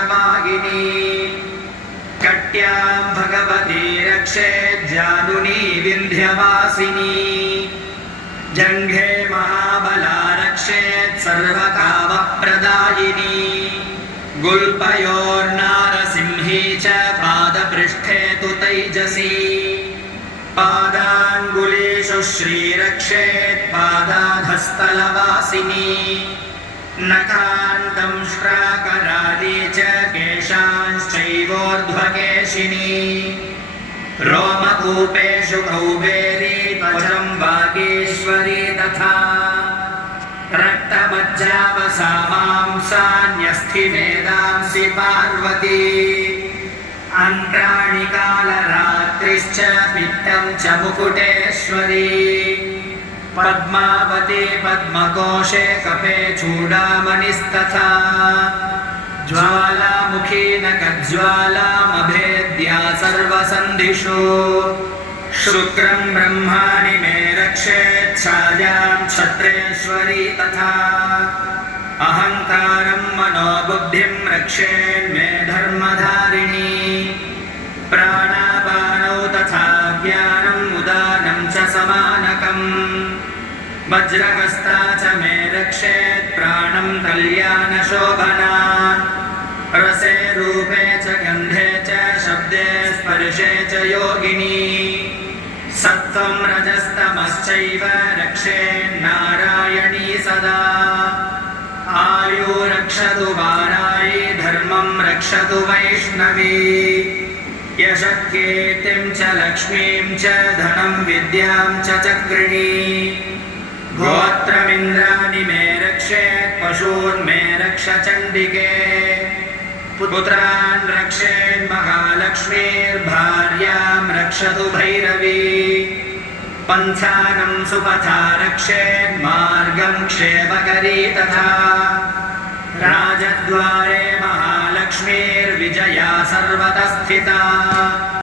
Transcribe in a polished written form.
वागिनी कट्यां भगवती रक्षेज्जानुनी विन्ध्यवासिनी जङ्घे महाबला रक्षेत् सर्वकामप्रदायिनी गुल्पयोर्नारसिंही च पादपृष्ठे तु तैजसी पादाङ्गुलीषु श्रीरक्षेत् पादाधस्तलवासिनी नखान्तं श्राकराली च केशांश्चैवोर्ध्वकेशिनी रोमकूपेषु कौबेरी त्वचं वागीश्वरी तथा रक्तमज्जावसामांसान्यस्थिवेदांसि पार्वती अन्त्राणिकालरात्रिश्च पित्तं च मुकुटेश्वरी पद्मावती पद्मकोशे कपे चूडामणिस्तथा ज्वालामुखी नखज्वालामभेद्या सर्वसन्धिषु शुक्रं ब्रह्माणि मे रक्षेत् छायां क्षत्रेश्वरी तथा अहङ्कारं मनोबुद्धिं रक्षेन्मे धर्मधारिणी प्राणापानौ तथा ज्ञानम् उदानं च समानकम् वज्रहस्ता च मे रक्षेत् प्राणं कल्याणशोभना रसे रूपे च गन्धे च शब्दे स्पर्शे च योगिनी सत्त्वं रजस्तमश्चैव रक्षेन्नारायणी सदा आयु रक्षतु वारायि धर्मं रक्षतु वैष्णवी यशः कीर्तिं च लक्ष्मीं च धनं विद्यां च चक्रिणी गोत्रमिन्द्राणि मे रक्षेत् पशून् मे रक्ष चण्डिके पुत्रान् रक्षेन् महालक्ष्मीर्भार्यां रक्षतु भैरवी पन्थानं सुपथा रक्षेन् मार्गं क्षेमकरी तथा राजद्वारे महालक्ष्मीर्विजया सर्वतः स्थिता।